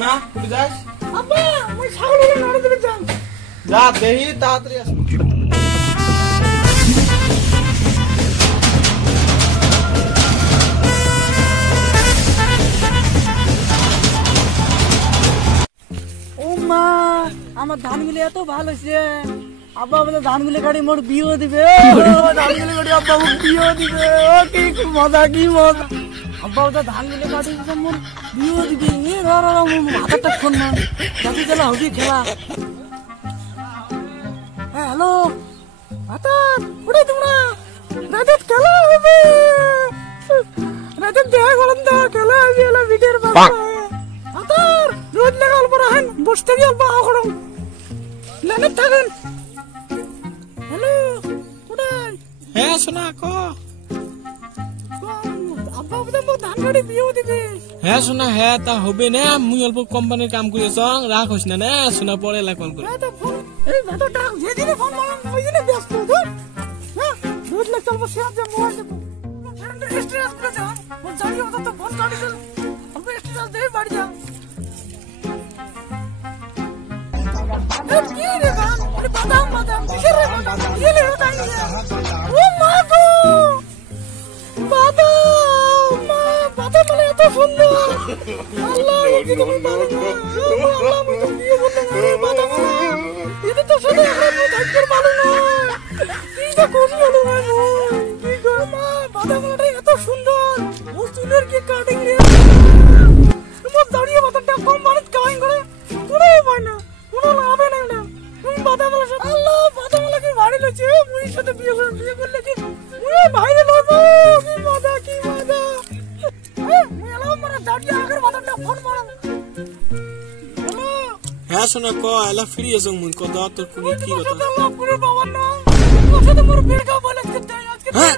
সোনা তুই যাস আব্বা ওই ছাগলগুলো নাড়া দিতে যান যা দেহি তাড়াতাড়ি আস ও মা আমার ধানগুলো এত ভালো হয়েছে আব্বা বলে ধানগুলো গাড়ি মোর বিয়ে দিবে ধানগুলো গাড়ি আব্বা মোর বিয়ে দিবে ও কি মজা কি মজা আব্বা ওটা ধানগুলো গাড়ি মোর বিয়ে দিবে এ হাতটা ফোন না যাতে খেলা হবে খেলা হ্যাঁ হ্যালো হাতার উঠে তোমরা রাজত খেলা হবে রাজত দেখা করলাম তো খেলা হবে এলা ভিডিওর বাবা হাতার রোজ লাগাল পর আহেন বসতে গিয়ে অল্প করুন লাইনে থাকেন হ্যালো কোথায় হ্যাঁ সোনা ক আব্বা বলে মোক ধান গাড়ি বিয়ে দিবে হ্যাঁ সোনা হ্যাঁ তা হবে না মুই অল্প কোম্পানির কাম করে আছো রাখ হইস না না সোনা পরে লা কল করে এই ভাটো টাকা যেদিনে ফোন মারলাম ওই দিনে ব্যস্ত ধর হ্যাঁ রোজ লাগ চলবো সে আজ মোবাইল দেবো স্ট্রেস করে যাও ও জানি ওটা তো ফোন কাটি দিল অল্প স্ট্রেস দিয়ে বাড়ি যাও কি রে গান ওরে বাদাম কিসের রে বাদাম দিয়ে লে ওটাই ও মা গো বাদাম মা বাদাম মানে এত সুন্দর আল্লাহ কি তুমি ভালো আল্লাহ আমি তো বিয়ে বলতে না বাদাম এটা তো শুধু আমরা ধাক্কার ভালো না কি যে করি হলো ভাই কি গো মা বাদাম মানে এত সুন্দর ও চুলের কি কাটিং রে তোমার দাঁড়িয়ে বাদামটা কম বানিয়ে কাইং করে পুরো হয় না কোনো লাভে নাই না তুমি বাদামলা সাথে আল্লাহ বাদামলা কি ভারী লাগছে মুই সাথে বিয়ে করলে কি মুই ভাইরে লইবো কি মজা মুই এলাম মানে দাঁড়িয়ে আগের বাদামটা ফোন মারা হ্যালো হ্যাঁ সোনা ক এলা ফ্রি আছো মুই ক দাও তোর কোন কি কথা আল্লাহ পুরো বাবা না ওর সাথে মোর বেড়কা বলে আজকে হ্যাঁ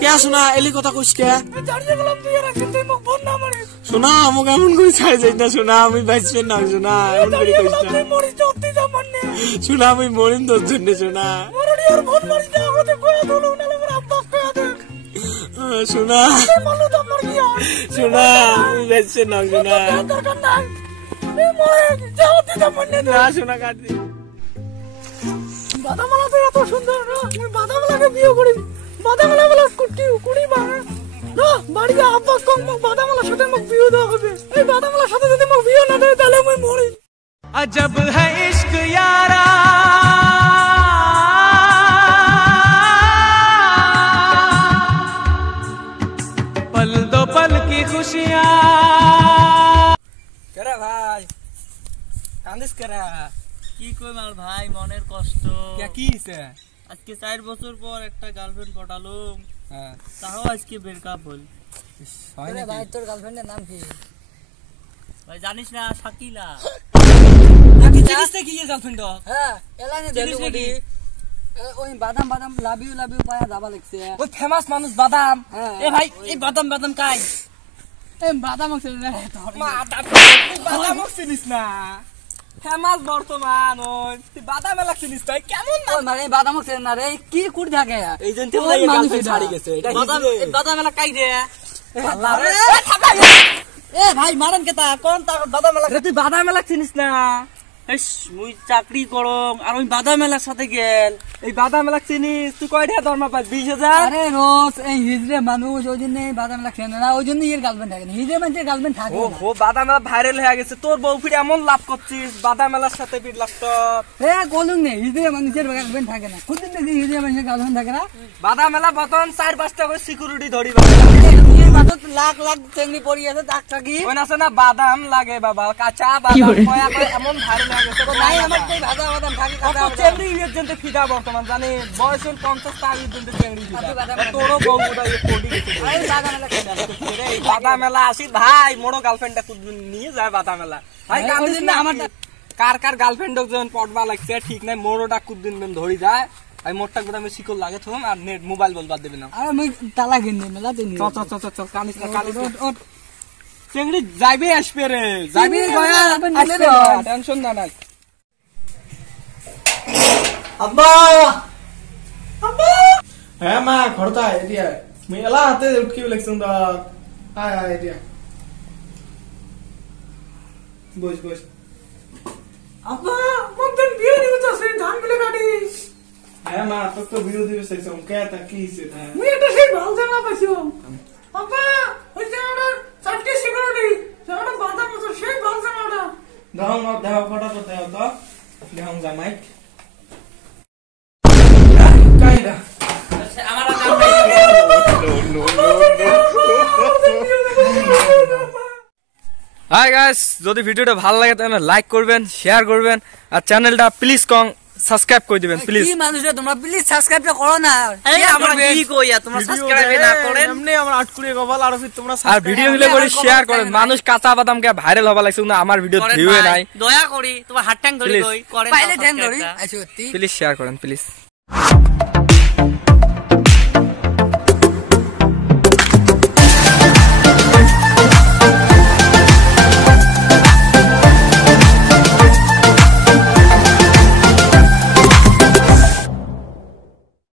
কে সোনা এলি কথা কইস কে দাঁড়িয়ে গেলাম তুই আর আজকে তুই মোক ফোন না মারিস সোনা আমাকে এমন করে ছাড় যাই না সোনা আমি বাঁচবেন না সোনা এমন করে কইস না তুই মরিস চলতে যা মানে সোনা আমি মরিন তোর জন্য সোনা মরড়ি আর ফোন মারিস না ওতে কয়া দলো না আমার আব্বা কয়া দে সোনা মানো তো মর গিয়া সোনা আমি বাঁচবেন না সোনা দরকার নাই এ মরে যাওতে যা মানে না সোনা কাট দি বাদামলা তো এত সুন্দর না আমি বাদামলাকে বিয়ে করি বাদামলা বলে কুড়ি বা না বাড়ি যা আব্বা কম বাদামলার সাথে মোক বিয়ে দেওয়া হবে এই বাদামলার সাথে যদি মোক বিয়ে না দেয় তাহলে আমি মরি अजब है इश्क यारा पल दो पल की खुशियां কেরে ভাই কান্দিস কেরে কি কই মার ভাই মনের কষ্ট কি হইছে আজকে 4 বছর পর একটা গার্লফ্রেন্ড পটালো হ্যাঁ তাও আজকে ব্রেকআপ হল আরে ভাই তোর গার্লফ্রেন্ডের নাম কি ভাই জানিস না শাকিলা নাকি চিনিস না কি গার্লফ্রেন্ড হ্যাঁ এলানে দেলু বডি ওই বাদাম লাভ ইউ পায়া যাবা লাগছে ওই ফেমাস মানুষ বাদাম এ ভাই এই বাদাম কাই এই বাদাম চিনিস না মা বাদাম চিনিস না ফেমাস বর্তমান ওই তুই বাদাম এলা চিনিস তাই কেমন না মানে বাদাম চিনিস না রে কি কুড়ি থাকে এই জন্য তো এই গার্লফ্রেন্ড ছাড়ি গেছে এটা বাদাম এলা কাই রে আল্লাহ রে এ ভাই মারান কেতা কোন তা বাদাম এলা তুই বাদাম এলা চিনিস না এস মুই চাকরি করম আর ওই বাদাম মেলার সাথে গেল এই বাদাম এলা চিনিস তুই কয় টাকা দরমা পাস 20,000 আরে রোজ এই হিজড়ে মানুষ ওই জন্য বাদাম এলা খেয়ে না ওই জন্য এর গার্লফ্রেন্ড থাকে না হিজড়ে মানুষের গার্লফ্রেন্ড থাকে না ও বাদাম মেলা ভাইরাল হয়ে গেছে তোর বউ ফিরে এমন লাভ করছিস বাদাম মেলার সাথে বিড়লাস তো হে কলুন নেই হিজড়ে মানুষের গার্লফ্রেন্ড থাকে না কোনদিন দেখি হিজড়ে মানুষের গার্লফ্রেন্ড থাকে না বাদাম মেলা বতন 4-5টা করে সিকিউরিটি ধরি এই বাদত লাখ চেংড়ি পড়ি আছে দাগ থাকি ওই আছে না বাদাম লাগে বাবা কাঁচা বাদাম কয়া করে এমন ভাইরাল হয়ে গেছে নাই আমার কই ভাজা বাদাম থাকে কত চেংড়ি পর্যন্ত ফিদা বর্তমান জানি বয়স 50 তার পর্যন্ত চেংড়ি ফিদা তোরও বউ উড়াই পড়ি গেছে এই বাদাম এলা খেয়ে এই বাদাম মেলা আসি ভাই মোড়ো গার্লফ্রেন্ডটা নিয়ে যায় বাদাম মেলা ভাই কান্দিস না আমার কার গার্লফ্রেন্ড যখন পটবা লাগছে ঠিক নাই মোড়োটা কুদিন ধরি যায় আমি মোটটা গুলো আমি শিকল লাগে থম আর নেট মোবাইল বলবার দেবে না আরে মই তালা কিনে মেলা দিন চল কানিস না চেংড়ি যাইবে আসবে রে যাইবে গয়া আসবে টেনশন না নাই আব্বা আব্বা হ্যাঁ মা খড়তা এদিয়া মই এলা হাতে উঠকি লাগছুন দা আয় আয় এদিয়া বস বস। আব্বা মধ্যে বিয়ে নিয়ে যাচ্ছে ধান গুলো কাটি হ্যাঁ মা তোর তো ভিডিও দিবে চাইছো কে তা কি হইছে তা মুই একটা সেই ভালো জামা পাইছো আব্বা ওই জামাটা চারটে সিকিউরিটি জামাটা বাঁধা মতো সেই ভালো জামাটা দাও না দাও ফটো তো দাও তো দেখাম জামাই কাইরা আমার কাম নাই হাই গাইস, যদি ভিডিওটা ভালো লাগে তাহলে লাইক করবেন, শেয়ার করবেন আর চ্যানেলটা প্লিজ সাবস্ক্রাইব করে দিবেন প্লিজ। কি মানুষ তোমরা প্লিজ সাবস্ক্রাইবটা করো না। এই আমরা কি কইয়া তোমরা সাবস্ক্রাইব না করেন এমনি আমার আটকুড়ি গবাল আর তোমরা আর ভিডিও গুলো করে শেয়ার করেন। মানুষ কাঁচা বাদাম কে ভাইরাল হবা লাগছে না, আমার ভিডিও ভিউ নাই। দয়া করি তোমার হাত ট্যাং ধরে কই করেন পাইলে ধ্যান ধরি সত্যি প্লিজ শেয়ার করেন প্লিজ।